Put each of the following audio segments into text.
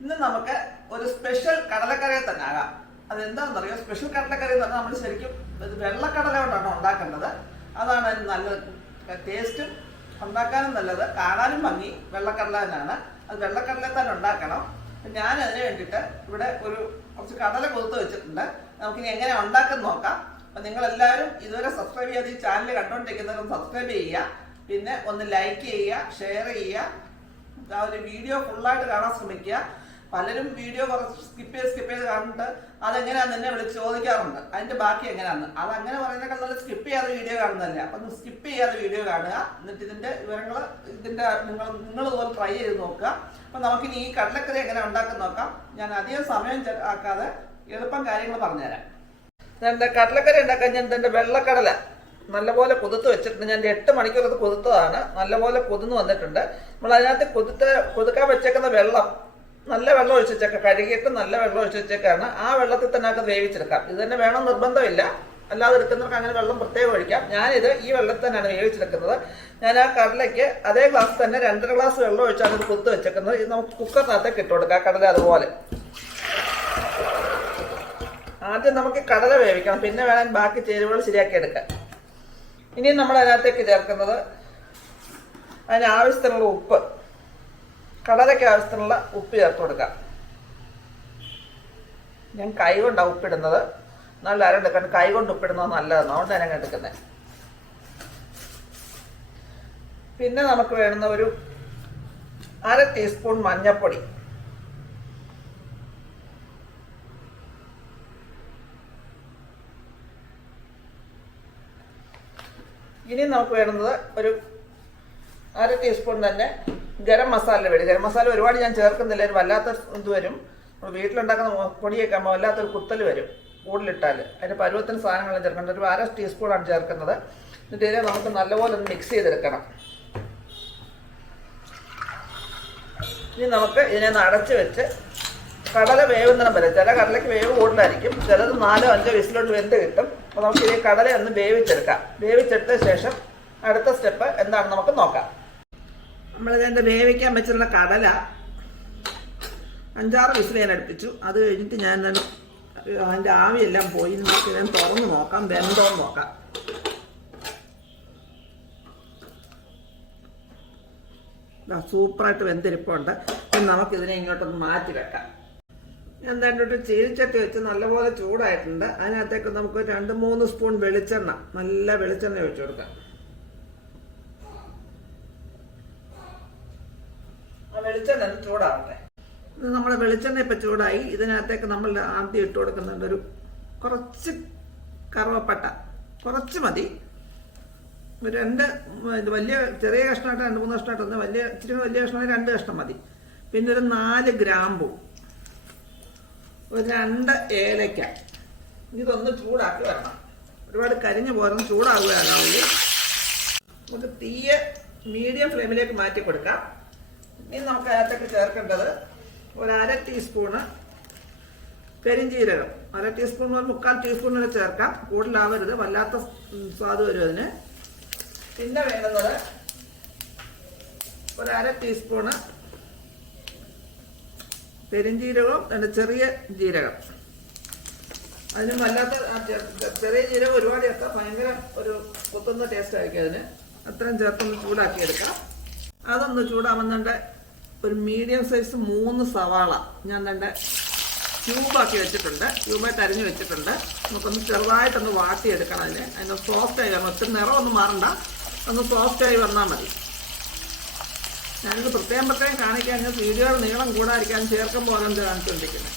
ഇന്ന് നമുക്ക് ഒരു സ്പെഷ്യൽ കടലക്കറിയെ തന്നെ ആകാം. അതെന്താണെന്നറിയോ? സ്പെഷ്യൽ കടലക്കറി എന്ന് പറഞ്ഞാൽ നമ്മൾ ശരിക്കും വെള്ളക്കടല കൊണ്ടാണ് ഉണ്ടാക്കേണ്ടത്. അതാണ് അതിന് നല്ല ടേസ്റ്റും ഉണ്ടാക്കാനും നല്ലത്. കാണാനും ഭംഗി. വെള്ളക്കടല തന്നെയാണ്. അത് വെള്ളക്കടല തന്നെ ഉണ്ടാക്കണം. ഞാൻ അതിന് വേണ്ടിയിട്ട് ഇവിടെ ഒരു കുറച്ച് കടല കൊതുത്ത് വെച്ചിട്ടുണ്ട്. നമുക്കിനി എങ്ങനെ ഉണ്ടാക്കുന്ന നോക്കാം. അപ്പം നിങ്ങളെല്ലാവരും ഇതുവരെ സബ്സ്ക്രൈബ് ചെയ്യാതെ ഈ ചാനൽ കണ്ടുകൊണ്ടിരിക്കുന്നവരും സബ്സ്ക്രൈബ് ചെയ്യുക. പിന്നെ ഒന്ന് ലൈക്ക് ചെയ്യുക ഷെയർ ചെയ്യുക. ആ ഒരു വീഡിയോ ഫുള്ളായിട്ട് കാണാൻ ശ്രമിക്കുക. പലരും വീഡിയോ കുറച്ച് സ്കിപ്പ് ചെയ്ത് സ്കിപ്പ് ചെയ്ത് കാണുന്നുണ്ട് അതെങ്ങനെയാന്ന് എന്നെ വിളിച്ച് ചോദിക്കാറുണ്ട്. അതിന്റെ ബാക്കി എങ്ങനെയാന്ന്. അത് അങ്ങനെ പറയുന്നേക്കാൾ നല്ല സ്കിപ്പ് ചെയ്യാതെ വീഡിയോ കാണുന്നതല്ലേ. അപ്പം സ്കിപ്പ് ചെയ്യാതെ വീഡിയോ കാണുക. എന്നിട്ട് ഇതിന്റെ വിവരങ്ങൾ ഇതിന്റെ നിങ്ങൾ നിങ്ങൾ ഇതുപോലെ ട്രൈ ചെയ്ത് നോക്കുക. അപ്പം നമുക്കിനി ഈ കടലക്കറി എങ്ങനെ ഉണ്ടാക്കാൻ നോക്കാം. ഞാൻ അധികം സമയം ആക്കാതെ എളുപ്പം കാര്യങ്ങൾ പറഞ്ഞുതരാം. എന്റെ കടലക്കറി ഉണ്ടാക്കാൻ ഞാൻ എന്റെ വെള്ളക്കടല നല്ലപോലെ കൊതുത്ത് വെച്ചിട്ടുണ്ട്. ഞാൻ എട്ട് മണിക്കൂർ അത് കുതിർത്തതാണ് നല്ലപോലെ കൊതുന്ന് വന്നിട്ടുണ്ട്. നമ്മൾ അതിനകത്ത് കൊതുത്ത് കൊതുക്കാൻ വെച്ചേക്കുന്ന വെള്ളം നല്ല വെള്ളം ഒഴിച്ച് വെച്ചേക്കാം കഴുകിയിട്ട് നല്ല വെള്ളം ഒഴിച്ച് വെച്ചേക്കാണ്. ആ വെള്ളത്തിൽ തന്നെ അത് വേവിച്ചെടുക്കാം. ഇത് തന്നെ വേണം നിർബന്ധമില്ല. അല്ലാതെ എടുക്കുന്നവർക്ക് അങ്ങനെ വെള്ളം പ്രത്യേകം ഒഴിക്കാം. ഞാനിത് ഈ വെള്ളത്തിൽ തന്നെയാണ് വേവിച്ചെടുക്കുന്നത്. ഞാൻ ആ കടലയ്ക്ക് അതേ ഗ്ലാസ് തന്നെ രണ്ടര ഗ്ലാസ് വെള്ളം ഒഴിച്ചാണ് ഇത് കൊത്തു വെച്ചേക്കുന്നത്. ഇത് നമുക്ക് കുക്കറിനകത്തേക്ക് ഇട്ട് കൊടുക്കാം കടല അതുപോലെ. ആദ്യം നമുക്ക് കടല വേവിക്കണം. പിന്നെ വേണം ബാക്കി ചേരുവകൾ ശരിയാക്കി എടുക്കാം. ഇനി നമ്മൾ അതിനകത്തേക്ക് ചേർക്കുന്നത് അതിന് ആവശ്യത്തിനുള്ള ഉപ്പ്. കടലയ്ക്ക് ആവശ്യത്തിനുള്ള ഉപ്പ് ചേർത്ത് കൊടുക്കാം. ഞാൻ കൈ കൊണ്ടാണ് ഉപ്പിടുന്നത്. നല്ല അരണ്ടെടുക്കാൻ കൈ കൊണ്ട് ഉപ്പിടുന്നത് നല്ലതാണ്. അതുകൊണ്ടാണ് ഞാൻ എടുക്കുന്നത് പിന്നെ നമുക്ക് വേണ്ടുന്ന ഒരു അര ടീസ്പൂൺ മഞ്ഞൾപ്പൊടി ഇനി നമുക്ക് വേണ്ടുന്നത് ഒരു അര ടീസ്പൂൺ തന്നെ ഗരം മസാല വേണ്ടി ഗരം മസാല ഒരുപാട് ഞാൻ ചേർക്കുന്നില്ല. ഒരു വല്ലാത്ത ഇത് വരും. നമ്മൾ വീട്ടിലുണ്ടാക്കുന്ന പൊടിയൊക്കെ ആകുമ്പോൾ വല്ലാത്തൊരു കുത്തൽ വരും. കൂടുതലിട്ടാൽ അതിന്റെ പരുവത്തിന് സാധനങ്ങളും ചേർക്കേണ്ടത് ഒരു അര ടീസ്പൂണാണ് ചേർക്കുന്നത്. എന്നിട്ട് ഇതിനെ നമുക്ക് നല്ലപോലെ ഒന്ന് മിക്സ് ചെയ്തെടുക്കണം. ഇനി നമുക്ക് ഇതിനെ ഒന്ന് അടച്ച് വെച്ച് കടല വേവുന്നിടം വരെ. ചില കടലയ്ക്ക് വേവ് കൂടുതലായിരിക്കും. ചിലത് നാലോ അഞ്ചോ വിസിലോട്ട് വെന്ത് കിട്ടും. അപ്പോൾ നമുക്ക് ഇതിനെ കടല ഒന്ന് വേവിച്ചെടുക്കാം. വേവിച്ചെടുത്ത ശേഷം അടുത്ത സ്റ്റെപ്പ് എന്താണെന്ന് നമുക്ക് നോക്കാം. നമ്മളിതിന്റെ വേവിക്കാൻ വെച്ചിട്ടുള്ള കടല അഞ്ചാറ് വിസിൽ ഞാൻ അടുപ്പിച്ചു. അത് കഴിഞ്ഞിട്ട് ഞാൻ അതിന്റെ ആവിയെല്ലാം പോയി. ഞാൻ തുറന്ന് നോക്കാം വെന്തോന്ന് നോക്കാം. സൂപ്പറായിട്ട് വെന്തിരിപ്പുണ്ട്. നമുക്കിതിനെ ഇങ്ങോട്ടൊന്ന് മാറ്റി വെക്കാം. ഞാൻ എന്തായിട്ട് ചീരിച്ചട്ടി വെച്ച് നല്ലപോലെ ചൂടായിട്ടുണ്ട്. അതിനകത്തേക്ക് നമുക്ക് രണ്ട് മൂന്ന് സ്പൂൺ വെളിച്ചെണ്ണ നല്ല വെളിച്ചെണ്ണ ഒഴിച്ചു കൊടുക്കാം. വെളിച്ചെണ്ണ ചൂടാവട്ടെ. ഇത് നമ്മുടെ വെളിച്ചെണ്ണ ഇപ്പം ചൂടായി. ഇതിനകത്തേക്ക് നമ്മൾ ആദ്യം ഇട്ട് കൊടുക്കുന്നുണ്ട് ഒരു കുറച്ച് കറുവപ്പട്ട. കുറച്ച് മതി. രണ്ട് വലിയ ചെറിയ കഷ്ണമായിട്ട് രണ്ട് മൂന്ന് കഷ്ണമായിട്ട് ഒന്ന് വലിയ ഇച്ചിരി വലിയ കഷ്ണമായി രണ്ട് കഷ്ണം മതി. പിന്നെ ഒരു നാല് ഗ്രാമ്പു. ഒരു രണ്ട് ഏലയ്ക്ക. ഇതൊന്ന് ചൂടാക്കി വരണം. ഒരുപാട് കരിഞ്ഞു പോരണം ചൂടാകുകയാണെങ്കിൽ നമുക്ക് തീയെ മീഡിയം ഫ്ലെയിമിലേക്ക് മാറ്റി കൊടുക്കാം. ഇനി നമുക്ക് അതിനകത്തേക്ക് ചേർക്കേണ്ടത് ഒരു അര ടീസ്പൂണ് പെരിഞ്ജീരകം അര ടീസ്പൂൺ ഒരു മുക്കാൽ ടീസ്പൂൺ വരെ ചേർക്കാം. കൂടുതലാവരുത്. വല്ലാത്ത സ്വാദ് വരും അതിന്. പിന്നെ വേണ്ടുന്നത് ഒരു അര ടീസ്പൂണ് പെരിഞ്ജീരകവും രണ്ട് ചെറിയ ജീരകം. അതിന് വല്ലാത്ത ചെറിയ ജീരകം ഒരുപാട് ചേർത്താൽ ഭയങ്കര ഒരു കൊത്തുന്ന ടേസ്റ്റ് ആയിരിക്കും അതിന്. അത്രയും ചേർത്തൊന്ന് ചൂടാക്കി അതൊന്ന് ചൂടാവുന്നുണ്ട് ഒരു മീഡിയം സൈസ് മൂന്ന് സവാള ഞാൻ രണ്ട് ക്യൂബാക്കി വെച്ചിട്ടുണ്ട്. ക്യൂബായിട്ട് അരിഞ്ഞ് വെച്ചിട്ടുണ്ട്. നമുക്കൊന്ന് ചെറുതായിട്ടൊന്ന് വാട്ടിയെടുക്കണം അതിന്. അതിന് സോഫ്റ്റ് ആയി വരണം. ഒത്തിരി നിറം ഒന്നും മാറണ്ട. ഒന്ന് സോഫ്റ്റ് ആയി വന്നാൽ മതി. ഞാനിത് പ്രത്യേകം പ്രത്യേകം കാണിക്കാൻ വീഡിയോയുടെ നീളം കൂടാതിരിക്കാൻ ചേർക്കുമ്പോൾ ഓരോന്ന് കാണിച്ചുകൊണ്ടിരിക്കുന്നത്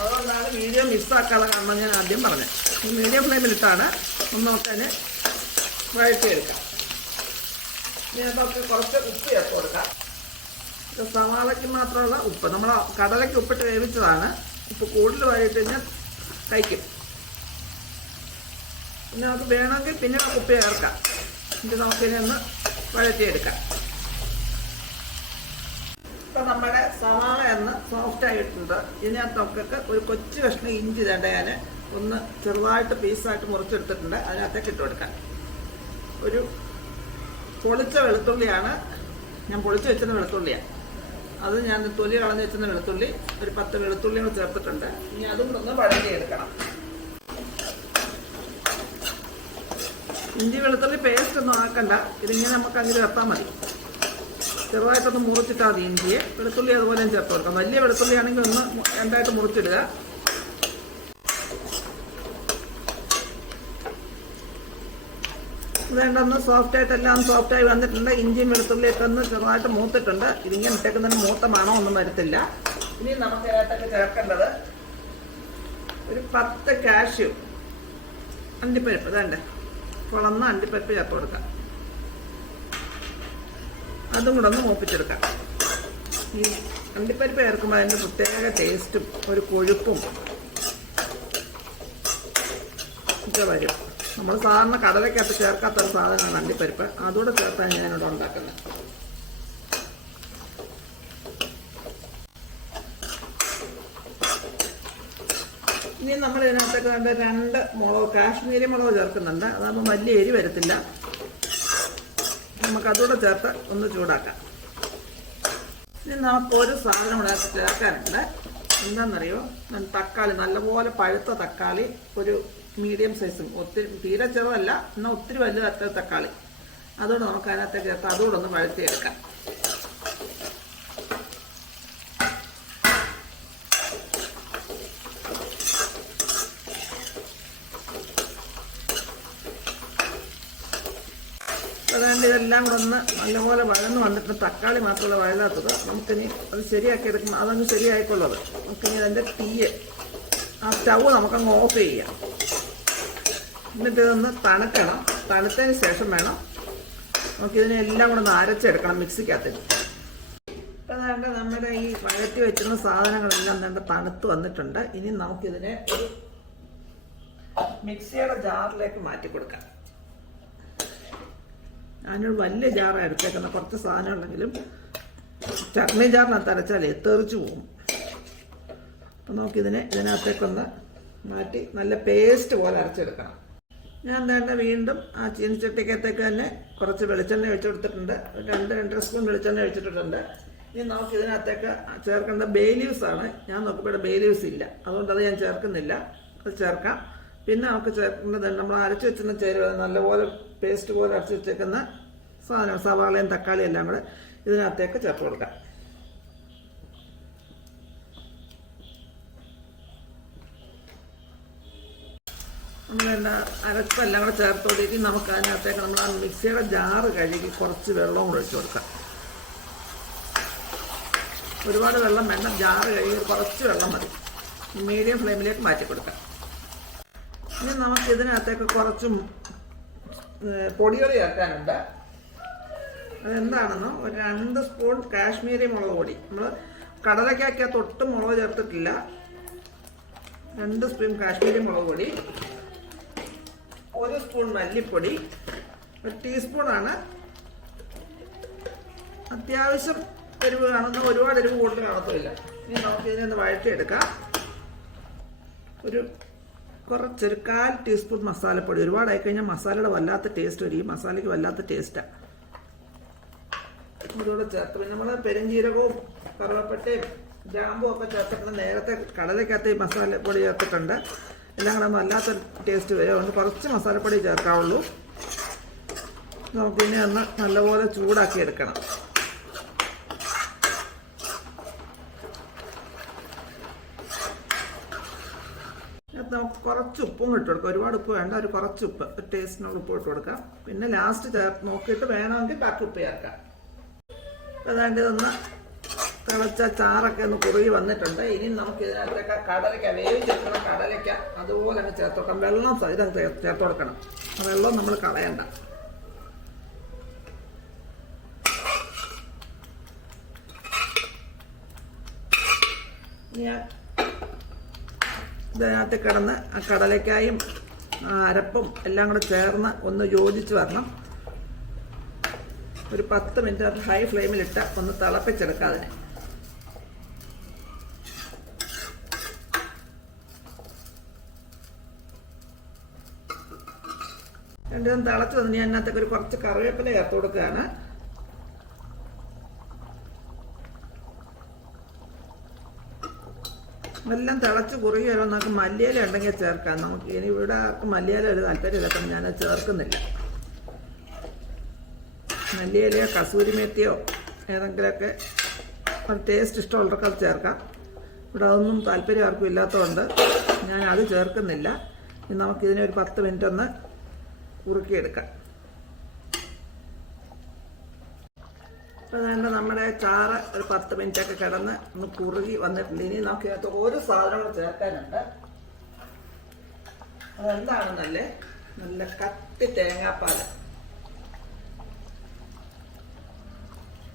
അതുകൊണ്ടാണ് വീഡിയോ മിസ്സാക്കാതെ കാണണം ഞാൻ ആദ്യം പറഞ്ഞത്. മീഡിയം ഫ്ലെയിമിലിട്ടാണ് ഒന്ന് നോക്കാൻ വഴറ്റിയെടുക്കാം. നമുക്ക് കുറച്ച് ഉപ്പ് ചേർത്ത് കൊടുക്കാം. ഇത് സവാളയ്ക്ക് മാത്രമുള്ള ഉപ്പ്. നമ്മൾ കടലയ്ക്ക് ഉപ്പിട്ട് വേവിച്ചതാണ്. ഉപ്പ് കൂടുതൽ വാരിയിട്ട് കഴിഞ്ഞാൽ കഴിക്കും. പിന്നെ നമുക്ക് വേണമെങ്കിൽ പിന്നെ ഉപ്പ് ചേർക്കാം. എന്നിട്ട് നമുക്കിനി ഒന്ന് വഴറ്റിയെടുക്കാം. ഇപ്പം നമ്മുടെ സവാള എന്ന് സോഫ്റ്റ് ആയിട്ടുണ്ട്. ഇതിനകത്ത് നമുക്കൊക്കെ ഒരു കൊച്ചു കഷ്ണം ഇഞ്ചി തേണ്ട ഞാൻ ഒന്ന് ചെറുതായിട്ട് പീസായിട്ട് മുറിച്ചെടുത്തിട്ടുണ്ട്. അതിനകത്തേക്ക് ഇട്ട് കൊടുക്കാം. ഒരു പൊളിച്ച വെളുത്തുള്ളിയാണ് ഞാൻ പൊളിച്ച് വെച്ചിരുന്ന വെളുത്തുള്ളിയാണ് അത് ഞാൻ തൊലി കളഞ്ഞ് വെച്ചിരുന്ന വെളുത്തുള്ളി ഒരു പത്ത് വെളുത്തുള്ളി കൂടെ ചേർത്തിട്ടുണ്ട്. ഇനി അതും ഒന്ന് വഴങ്ങിയെടുക്കണം ഇഞ്ചി വെളുത്തുള്ളി പേസ്റ്റ് ഒന്നും ആക്കണ്ട. ഇതിങ്ങനെ നമുക്ക് അങ്ങനെ ചേർത്താൽ മതി. ചെറുതായിട്ടൊന്ന് മുറിച്ചിട്ടാൽ മതി ഇഞ്ചിയെ. വെളുത്തുള്ളി അതുപോലെ ചേർത്ത് കൊടുക്കാം. വലിയ വെളുത്തുള്ളി ആണെങ്കിൽ ഒന്ന് രണ്ടായിട്ട് മുറിച്ചിടുക. വേണ്ട ഒന്ന് സോഫ്റ്റ് ആയിട്ട് എല്ലാം സോഫ്റ്റ് ആയി വന്നിട്ടുണ്ട്. ഇഞ്ചിയും വെളുത്തുള്ളിയൊക്കെ ഒന്ന് ചെറുതായിട്ട് മൂത്തിട്ടുണ്ട്. ഇതിങ്ങനെ ഇട്ടേക്കുന്നതിന് മൂത്ത മണം ഒന്നും വരത്തില്ല. ഇനി നമുക്ക് ഇതിനകത്തൊക്കെ ചേർക്കേണ്ടത് ഒരു പത്ത് കാഷ്യൂ. അണ്ടിപ്പരിപ്പ് ഇതേണ്ട. കുളന്ന അണ്ടിപ്പരിപ്പ് ചേർത്ത് കൊടുക്കാം. അതും കൂടെ ഒന്ന് മൂപ്പിച്ചെടുക്കാം. ഈ അണ്ടിപ്പരിപ്പ് ചേർക്കുമ്പോൾ അതിന്റെ പ്രത്യേക ടേസ്റ്റും ഒരു കൊഴുപ്പും ഒക്കെ വരും. നമ്മൾ സാധാരണ കടലക്കകത്ത് ചേർക്കാത്ത ഒരു സാധനമാണ് അണ്ടിപ്പരിപ്പ് അതുകൂടെ ചേർത്താണ് ഞാനിവിടെ ഉണ്ടാക്കുന്നത് ഇനി നമ്മൾ ഇതിനകത്തേക്ക് വേണ്ട രണ്ട് മുളക് കാശ്മീരി മുളക് ചേർക്കുന്നുണ്ട്. അതാകുമ്പോൾ വലിയ എരി വരത്തില്ല. നമുക്കതുകൂടെ ചേർത്ത് ഒന്ന് ചൂടാക്കാം. ഇനി നമുക്ക് ഒരു സാധനം ഇവിടെ ചേർക്കാനുണ്ട്. എന്താണെന്നറിയോ തക്കാളി നല്ലപോലെ പഴുത്ത തക്കാളി ഒരു മീഡിയം സൈസും ഒത്തിരി തീരെ ചെറുതല്ല എന്നാൽ ഒത്തിരി വലുതാത്ത തക്കാളി. അതുകൊണ്ട് നമുക്ക് അതിനകത്തേക്ക് ചേർത്ത് ഒന്ന് വഴറ്റിയെടുക്കാം. അതുകൊണ്ട് ഇതെല്ലാം കൂടെ ഒന്ന് നല്ലപോലെ വഴന്ന് വന്നിട്ട് തക്കാളി മാത്രമല്ല വഴലാത്തത്. നമുക്കിനി അത് ശരിയാക്കി എടുക്കുമ്പോൾ അതങ്ങ് ശരിയായിക്കൊള്ളത് നമുക്കിനി അതിന്റെ തീയ് ആ സ്റ്റൗ നമുക്കങ്ങ് ഓഫ് ചെയ്യാം. എന്നിട്ട് ഇതൊന്ന് തണുക്കണം. തണുത്തതിന് ശേഷം വേണം നമുക്കിതിനെ എല്ലാം കൂടെ ഒന്ന് അരച്ചെടുക്കണം മിക്സിക്കകത്ത്. ഇപ്പം വേണ്ട നമ്മുടെ ഈ വഴറ്റി വെച്ചിരുന്ന സാധനങ്ങളെല്ലാം വേണ്ട തണുത്ത് വന്നിട്ടുണ്ട്. ഇനി നമുക്കിതിനെ മിക്സിയുടെ ജാറിലേക്ക് മാറ്റി കൊടുക്കാം. ഞാനൊരു വലിയ ജാറാണ് എടുത്തേക്കുന്നത്. കുറച്ച് സാധനം ഉണ്ടെങ്കിലും ചട്നി ജാറിനകത്ത് അരച്ചാലേ എത്തെറിച്ച് പോകും അപ്പം നമുക്കിതിനെ ഇതിനകത്തേക്കൊന്ന് മാറ്റി നല്ല പേസ്റ്റ് പോലെ അരച്ചെടുക്കണം. ഞാൻ തന്നെ വീണ്ടും ആ ചീനിച്ചട്ടിക്കകത്തേക്ക് തന്നെ കുറച്ച് വെളിച്ചെണ്ണ ഒഴിച്ചു കൊടുത്തിട്ടുണ്ട്. ഒരു രണ്ട് രണ്ടര സ്പൂൺ വെളിച്ചെണ്ണ ഒഴിച്ചിട്ടുണ്ട് ഇനി നമുക്ക് ഇതിനകത്തേക്ക് ചേർക്കേണ്ട ബേ ആണ്. ഞാൻ നോക്കുമ്പോൾ ബേ ലീവ്സ് ഇല്ല. അതുകൊണ്ട് അത് ഞാൻ ചേർക്കുന്നില്ല. അത് ചേർക്കാം. പിന്നെ നമുക്ക് ചേർക്കേണ്ടത് നമ്മൾ അരച്ച് വെച്ചിരുന്ന ചേരുവ നല്ലപോലെ പേസ്റ്റ് പോലെ അരച്ച് വെച്ചേക്കുന്ന സാധനം സവാളയും തക്കാളിയും എല്ലാം കൂടെ ഇതിനകത്തേക്ക് ചേർത്ത് കൊടുക്കാം. നമ്മളെല്ലാം അരച്ചെല്ലാം കൂടെ ചേർത്ത് കൊടുത്തിട്ട് നമുക്ക് അതിനകത്തേക്ക് നമ്മൾ ആ മിക്സിയുടെ ജാറ് കഴുകി കുറച്ച് വെള്ളം കൂടെ ഒഴിച്ചു കൊടുക്കാം. ഒരുപാട് വെള്ളം വേണ്ട ജാറ് കഴുകി കുറച്ച് വെള്ളം മതി. മീഡിയം ഫ്ലെയിമിലേക്ക് മാറ്റി കൊടുക്കാം. ഇനി നമുക്ക് ഇതിനകത്തേക്ക് കുറച്ചും പൊടികൾ ചേർക്കാനുണ്ട്. അതെന്താണെന്നോ ഒരു രണ്ട് സ്പൂൺ കാശ്മീരി മുളക് പൊടി. നമ്മൾ കടലക്കാക്കിയാൽ ഒട്ടും മുളക് ചേർത്തിട്ടില്ല. രണ്ട് സ്പൂൺ കാശ്മീരി മുളക് പൊടി. ഒരു സ്പൂൺ മല്ലിപ്പൊടി ഒരു ടീസ്പൂണാണ്. അത്യാവശ്യം എരിവ് കാണുന്ന ഒരുപാട് എരിവ് കൂടുതൽ കാണത്തില്ല. ഇനി നമുക്ക് ഇതിനെ ഒന്ന് വഴറ്റിയെടുക്കാം. ഒരു കുറച്ചൊരു കാൽ ടീസ്പൂൺ മസാലപ്പൊടി. ഒരുപാടായി കഴിഞ്ഞാൽ മസാലയുടെ വല്ലാത്ത ടേസ്റ്റ് വരും. ഈ മസാലയ്ക്ക് വല്ലാത്ത ടേസ്റ്റാണ് ഇതോടെ ചേർത്ത്. പിന്നെ നമ്മൾ പെരുംജീരകവും കറുവപ്പട്ടയും ജാമ്പും ഒക്കെ ചേർത്തിട്ടുണ്ട്. നേരത്തെ കടലക്കകത്ത് ഈ മസാലപ്പൊടി ചേർത്തിട്ടുണ്ട്. എല്ലാം കൂടെ വല്ലാത്തൊരു ടേസ്റ്റ് വരും. അതുകൊണ്ട് കുറച്ച് മസാലപ്പൊടി ചേർക്കാവുള്ളൂ. നമുക്കിനി ഒന്ന് നല്ലപോലെ ചൂടാക്കി എടുക്കണം. നമുക്ക് കുറച്ച് ഉപ്പും ഇട്ട് കൊടുക്കാം. ഒരുപാട് ഉപ്പ് വേണ്ട ഒരു കുറച്ച് ഉപ്പ് ഒരു ടേസ്റ്റിനുള്ള ഉപ്പ് ഇട്ട് കൊടുക്കാം. പിന്നെ ലാസ്റ്റ് നോക്കിയിട്ട് വേണമെങ്കിൽ ബാക്കി ഉപ്പ് ചേർക്കാം. അതാണ്ട് ഇതൊന്ന് തിളച്ച ചാറൊക്കെ ഒന്ന് കുറുകി വന്നിട്ടുണ്ട്. ഇനി നമുക്ക് ഇതിനകത്തൊക്കെ കടലയ്ക്ക വേവിച്ചെടുക്കുന്ന കടലയ്ക്ക അതുപോലെ തന്നെ ചേർത്ത് കൊടുക്കണം വെള്ളം സഹിതം ചേർത്ത് കൊടുക്കണം വെള്ളം നമ്മൾ കളയണ്ട. ഇതിനകത്ത് കിടന്ന് ആ കടലയ്ക്കായും അരപ്പും എല്ലാം കൂടെ ചേർന്ന് ഒന്ന് യോജിച്ച് വരണം. ഒരു പത്ത് മിനിറ്റ് ഹൈ ഫ്ലെയിമിലിട്ട് ഒന്ന് തിളപ്പിച്ചെടുക്കാം അതിനെ. രണ്ടും തിളച്ച് വന്ന് ഞാൻ അതിനകത്തേക്ക് ഒരു കുറച്ച് കറിവേപ്പില ചേർത്ത് കൊടുക്കുകയാണ്. എല്ലാം തിളച്ച് കുറുകി വരുമ്പോൾ നമുക്ക് മല്ലിയില ഉണ്ടെങ്കിൽ ചേർക്കാം. നമുക്ക് ഇനി ഇവിടെ ആർക്കും മല്ലിയില ഒരു താല്പര്യമില്ല അപ്പം ഞാനത് ചേർക്കുന്നില്ല. മല്ലിയിലയോ കസൂരി മേത്തിയോ ഏതെങ്കിലുമൊക്കെ ഒരു ടേസ്റ്റ് ഇഷ്ടമുള്ളവർക്ക് അത് ചേർക്കാം. ഇവിടെ അതൊന്നും താല്പര്യം ആർക്കും ഇല്ലാത്തതുകൊണ്ട് ഞാൻ അത് ചേർക്കുന്നില്ല. നമുക്കിതിനെ ഒരു പത്ത് മിനിറ്റ് ഒന്ന് കുറുക്കിയെടുക്കാം അപ്പോൾ അതുകൊണ്ട് നമ്മുടെ ചാറ് ഒരു പത്ത് മിനിറ്റ് ഒക്കെ കിടന്ന് ഒന്ന് കുറുകി വന്നിട്ടുണ്ട്. ഇനി നമുക്ക് ഇതിനകത്ത് ഓരോ സാധനങ്ങൾ ചേർക്കാനുണ്ട്. അതെന്താണെന്നല്ലേ നല്ല കട്ടി തേങ്ങാപ്പാൽ.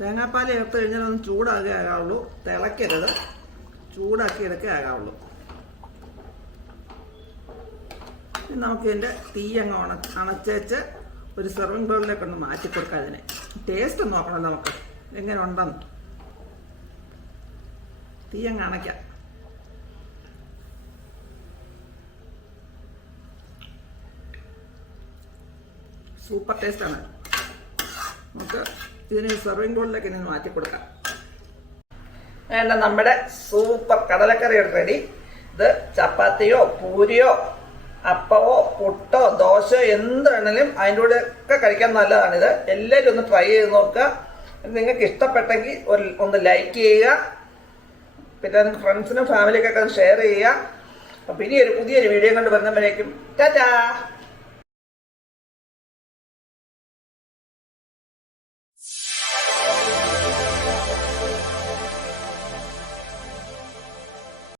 തേങ്ങാപ്പാൽ ചേർത്ത് കഴിഞ്ഞാൽ ഒന്ന് ചൂടാകേ ആകാവുള്ളൂ തിളയ്ക്കരുത്. ചൂടാക്കി എടുക്കേ ആകാവുള്ളൂ ഇനി നമുക്കിതിന്റെ തീ അങ്ങ് ഉണ അണച്ചേച്ച് ഒരു സെർവിങ് ബൗളിലേക്ക് ഒന്ന് മാറ്റി കൊടുക്കാം അതിനെ. ടേസ്റ്റ് നോക്കണം നമുക്ക്. എങ്ങനെ ഉണ്ടെന്ന്. തീ അങ്ങ് അണയ്ക്കാം. സൂപ്പർ ടേസ്റ്റാണ് നമുക്ക് ഇതിന് സെർവിങ് ബോളിലേക്ക് ഇനി മാറ്റി കൊടുക്കാം. വേണ്ട നമ്മുടെ സൂപ്പർ കടലക്കറി റെഡി ഇത് ചപ്പാത്തിയോ പൂരിയോ അപ്പവോ പുട്ടോ ദോശ എന്താണെങ്കിലും അതിന്റെ കൂടെ ഒക്കെ കഴിക്കാൻ നല്ലതാണിത്. എല്ലാവരും ഒന്ന് ട്രൈ ചെയ്ത് നോക്കുക. നിങ്ങൾക്ക് ഇഷ്ടപ്പെട്ടെങ്കിൽ ഒരു ഒന്ന് ലൈക്ക് ചെയ്യുക. പിന്നെ നിങ്ങൾക്ക് ഫ്രണ്ട്സിനും ഫാമിലിക്കൊക്കെ ഒന്ന് ഷെയർ ചെയ്യുക. അപ്പം ഇനി ഒരു പുതിയൊരു വീഡിയോ കൊണ്ട് വരുന്നവരേക്കും. ടാറ്റാ